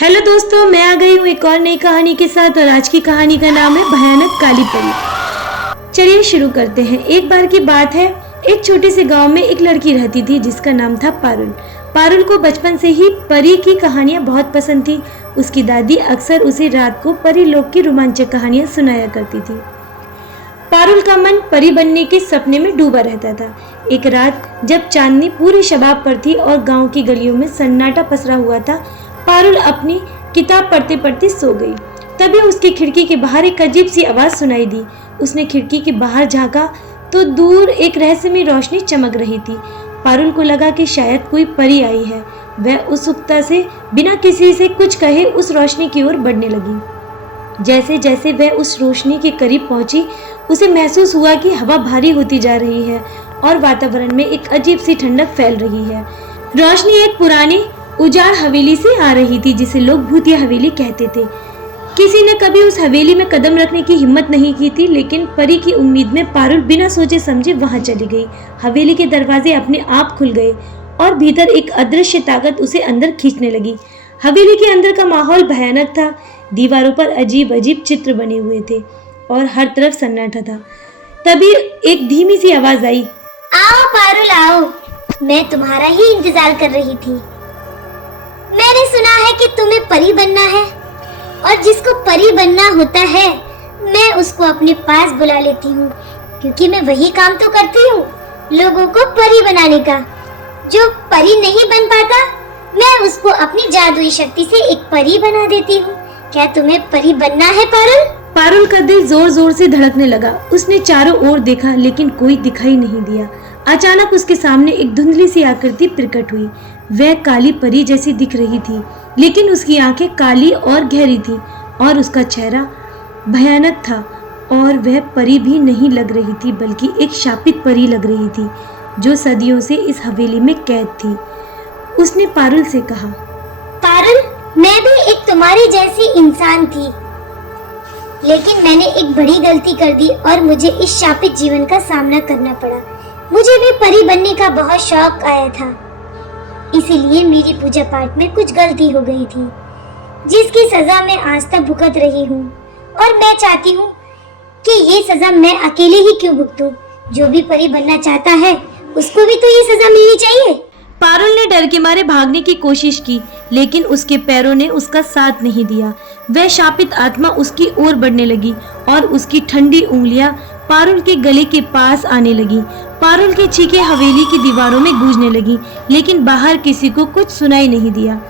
Hello दोस्तों, मैं आ गई हूँ एक और नई कहानी के साथ और आज की कहानी का नाम है भयानक काली परी। चलिए शुरू करते हैं। एक बार की बात है, एक छोटे से गांव में एक लड़की रहती थी जिसका नाम था पारुल। पारुल को बचपन से ही परी की कहानियां बहुत पसंद थी। उसकी दादी अक्सर उसे रात को परी लोक की रोमांचक कहानियां सुनाया करती थी। पारुल का मन परी बनने के सपने में डूबा रहता था। एक रात जब चांदनी पूरे शबाब पर थी और गांव की गलियों में सन्नाटा पसरा हुआ था, पारुल अपनी किताब पढ़ते पढ़ते सो गई। तभी उसकी खिड़की के बाहर एक अजीब सी आवाज सुनाई दी। उसने खिड़की के बाहर झांका तो दूर एक रहस्यमयी रोशनी चमक रही थी। पारुल को लगा कि शायद कोई परी आई है। वह उत्सुकता से बिना किसी से कुछ कहे उस रोशनी की ओर बढ़ने लगी। जैसे जैसे वह उस रोशनी के करीब पहुंची, उसे महसूस हुआ कि हवा भारी होती जा रही है और वातावरण में एक अजीब सी ठंडक फैल रही है। रोशनी एक पुरानी उजाड़ हवेली से आ रही थी जिसे लोग भूतिया हवेली कहते थे। किसी ने कभी उस हवेली में कदम रखने की हिम्मत नहीं की थी, लेकिन परी की उम्मीद में पारुल बिना सोचे समझे वहां चली गई। हवेली के दरवाजे अपने आप खुल गए और भीतर एक अदृश्य ताकत उसे अंदर खींचने लगी। हवेली के अंदर का माहौल भयानक था। दीवारों पर अजीब अजीब चित्र बने हुए थे और हर तरफ सन्नाटा था। तभी एक धीमी सी आवाज आई, आओ पारुल आओ, मैं तुम्हारा ही इंतजार कर रही थी। मैंने सुना है कि तुम्हें परी बनना है और जिसको परी बनना होता है मैं उसको अपने पास बुला लेती हूँ, क्योंकि मैं वही काम तो करती हूँ, लोगों को परी बनाने का। जो परी नहीं बन पाता मैं उसको अपनी जादुई शक्ति से एक परी बना देती हूँ। क्या तुम्हें परी बनना है पारुल? पारुल का दिल जोर जोर से धड़कने लगा। उसने चारों ओर देखा लेकिन कोई दिखाई नहीं दिया। अचानक उसके सामने एक धुंधली सी आकृति प्रकट हुई। वह काली परी जैसी दिख रही थी, लेकिन उसकी आंखें काली और गहरी थी और उसका चेहरा भयानक था। और वह परी भी नहीं लग रही थी, बल्कि एक शापित परी लग रही थी जो सदियों से इस हवेली में कैद थी। उसने पारुल से कहा, पारुल, मैं भी एक तुम्हारी जैसी इंसान थी, लेकिन मैंने एक बड़ी गलती कर दी और मुझे इस शापित जीवन का सामना करना पड़ा। मुझे भी परी बनने का बहुत शौक आया था, इसीलिए मेरी पूजा पाठ में कुछ गलती हो गई थी, जिसकी सजा मैं आज तक भुगत रही हूँ। और मैं चाहती हूँ कि ये सजा मैं अकेले ही क्यों भुगतूं? जो भी परी बनना चाहता है उसको भी तो ये सजा मिलनी चाहिए। पारुल ने डर के मारे भागने की कोशिश की, लेकिन उसके पैरों ने उसका साथ नहीं दिया। वह शापित आत्मा उसकी ओर बढ़ने लगी और उसकी ठंडी उंगलियां पारुल के गले के पास आने लगी। पारुल की चीखें हवेली की दीवारों में गूंजने लगी, लेकिन बाहर किसी को कुछ सुनाई नहीं दिया।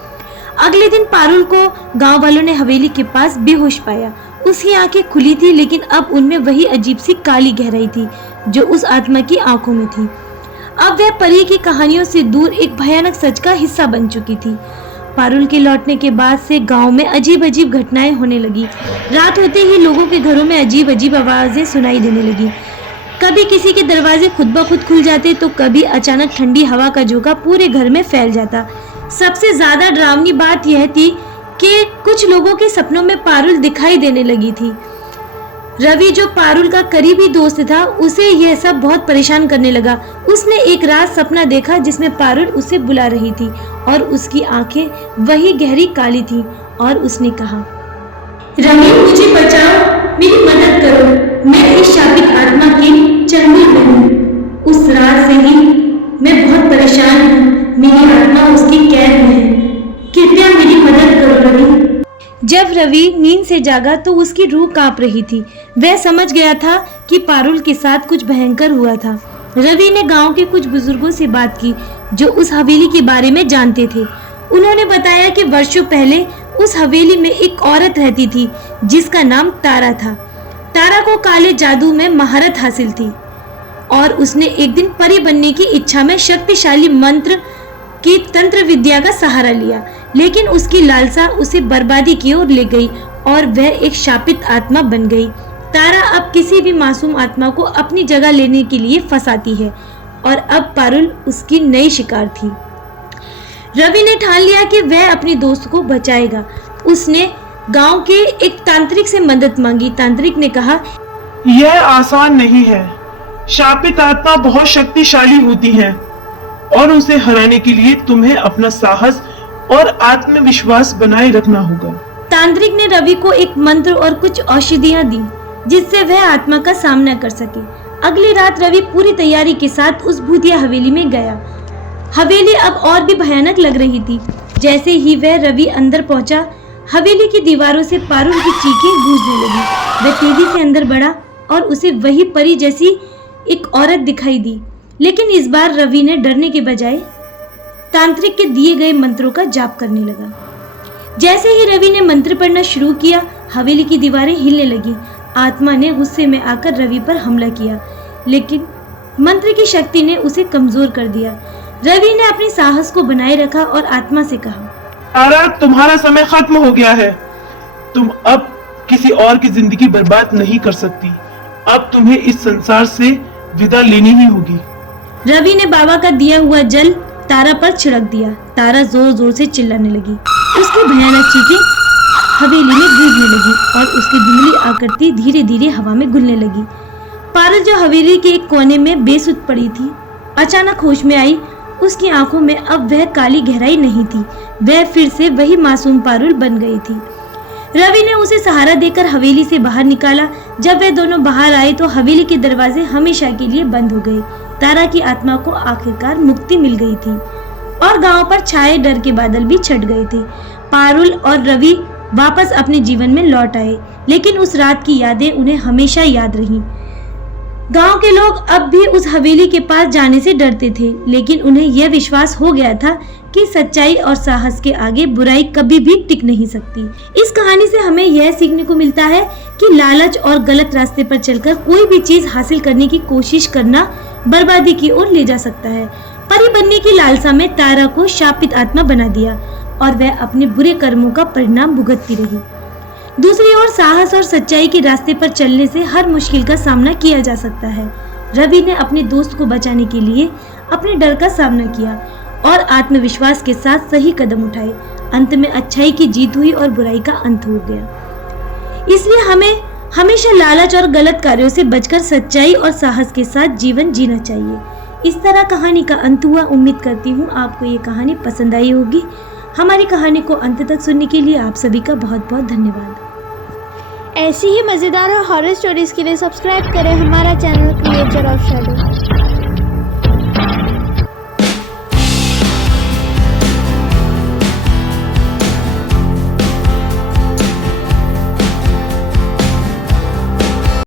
अगले दिन पारुल को गांव वालों ने हवेली के पास बेहोश पाया। उसकी आंखें खुली थी, लेकिन अब उनमें वही अजीब सी काली गहराई थी जो उस आत्मा की आंखों में थी। अब वह परी की कहानियों से दूर एक भयानक सच का हिस्सा बन चुकी थी। पारुल के लौटने के बाद से गांव में अजीब अजीब घटनाएं होने लगी। रात होते ही लोगों के घरों में अजीब अजीब आवाजें सुनाई देने लगी। कभी किसी के दरवाजे खुद ब खुद खुल जाते तो कभी अचानक ठंडी हवा का झोंका पूरे घर में फैल जाता। सबसे ज्यादा डरावनी बात यह थी कि कुछ लोगों के सपनों में पारुल दिखाई देने लगी थी। रवि, जो पारुल का करीबी दोस्त था, उसे यह सब बहुत परेशान करने लगा। उसने एक रात सपना देखा जिसमें पारुल उसे बुला रही थी और उसकी आंखें वही गहरी काली थी और उसने कहा, रवि, मुझे बचाओ, मेरी मदद करो, मैं इस शापित आत्मा की चंगुल में हूँ। उस रात से ही मैं बहुत परेशान हूँ, मेरी आत्मा उसकी कैद में है, कृपया मेरी मदद करो रवि। जब रवि नींद से जागा तो उसकी रूह कांप रही थी। वह समझ गया था कि पारुल के साथ कुछ भयंकर हुआ था। रवि ने गांव के कुछ बुजुर्गों से बात की जो उस हवेली के बारे में जानते थे। उन्होंने बताया कि वर्षों पहले उस हवेली में एक औरत रहती थी जिसका नाम तारा था। तारा को काले जादू में महारत हासिल थी और उसने एक दिन परी बनने की इच्छा में शक्तिशाली मंत्र की तंत्र विद्या का सहारा लिया, लेकिन उसकी लालसा उसे बर्बादी की ओर ले गई और वह एक शापित आत्मा बन गई। तारा अब किसी भी मासूम आत्मा को अपनी जगह लेने के लिए फंसाती है और अब पारुल उसकी नई शिकार थी। रवि ने ठान लिया कि वह अपने दोस्त को बचाएगा। उसने गांव के एक तांत्रिक से मदद मांगी। तांत्रिक ने कहा, यह आसान नहीं है, शापित आत्मा बहुत शक्तिशाली होती है और उसे हराने के लिए तुम्हें अपना साहस और आत्मविश्वास बनाए रखना होगा। तांत्रिक ने रवि को एक मंत्र और कुछ औषधियां दी जिससे वह आत्मा का सामना कर सके। अगली रात रवि पूरी तैयारी के साथ उस भूतिया हवेली में गया। हवेली अब और भी भयानक लग रही थी। जैसे ही वह रवि अंदर पहुंचा, हवेली की दीवारों से पारुल की चीखें गूंजने लगी। वह तेजी से अंदर बढ़ा और उसे वही परी जैसी एक औरत दिखाई दी, लेकिन इस बार रवि ने डरने के बजाय तांत्रिक के दिए गए मंत्रों का जाप करने लगा। जैसे ही रवि ने मंत्र पढ़ना शुरू किया, हवेली की दीवारें हिलने लगी। आत्मा ने गुस्से में आकर रवि पर हमला किया, लेकिन मंत्र की शक्ति ने उसे कमजोर कर दिया। रवि ने अपने साहस को बनाए रखा और आत्मा से कहा, तारा, तुम्हारा समय खत्म हो गया है। तुम अब किसी और की जिंदगी बर्बाद नहीं कर सकती। अब तुम्हें इस संसार से विदा लेनी ही होगी। रवि ने बाबा का दिया हुआ जल तारा पर छिड़क दिया। तारा जोर जोर से चिल्लाने लगी। उसकी भयानक चीखें हवेली में गूंजने लगी और उसकी धुंधली आकृति धीरे धीरे हवा में घुलने लगी। पारुल जो हवेली के एक कोने में बेसुध पड़ी थी, अचानक होश में आई। उसकी आंखों में अब वह काली गहराई नहीं थी। वह फिर से वही मासूम पारुल बन गई थी। रवि ने उसे सहारा देकर हवेली से बाहर निकाला। जब वे दोनों बाहर आए तो हवेली के दरवाजे हमेशा के लिए बंद हो गए। तारा की आत्मा को आखिरकार मुक्ति मिल गई थी और गांव पर छाए डर के बादल भी छट गए थे। पारुल और रवि वापस अपने जीवन में लौट आए, लेकिन उस रात की यादें उन्हें हमेशा याद रहीं। गांव के लोग अब भी उस हवेली के पास जाने से डरते थे, लेकिन उन्हें यह विश्वास हो गया था कि सच्चाई और साहस के आगे बुराई कभी भी टिक नहीं सकती। इस कहानी से हमें यह सीखने को मिलता है कि लालच और गलत रास्ते पर चलकर कोई भी चीज हासिल करने की कोशिश करना बर्बादी की ओर ले जा सकता है। परी बनने की लालसा में तारा को शापित आत्मा बना दिया और वह अपने बुरे कर्मों का परिणाम भुगतती रही। दूसरी ओर साहस और सच्चाई के रास्ते पर चलने से हर मुश्किल का सामना किया जा सकता है। रवि ने अपने दोस्त को बचाने के लिए अपने डर का सामना किया और आत्मविश्वास के साथ सही कदम उठाए। अंत में अच्छाई की जीत हुई और बुराई का अंत हो गया। इसलिए हमें हमेशा लालच और गलत कार्यों से बचकर सच्चाई और साहस के साथ जीवन जीना चाहिए। इस तरह कहानी का अंत हुआ। उम्मीद करती हूँ आपको ये कहानी पसंद आई होगी। हमारी कहानी को अंत तक सुनने के लिए आप सभी का बहुत बहुत धन्यवाद। ऐसी ही मज़ेदार और हॉरर स्टोरीज के लिए सब्सक्राइब करें हमारा चैनल क्रिएचर ऑफ शैडो।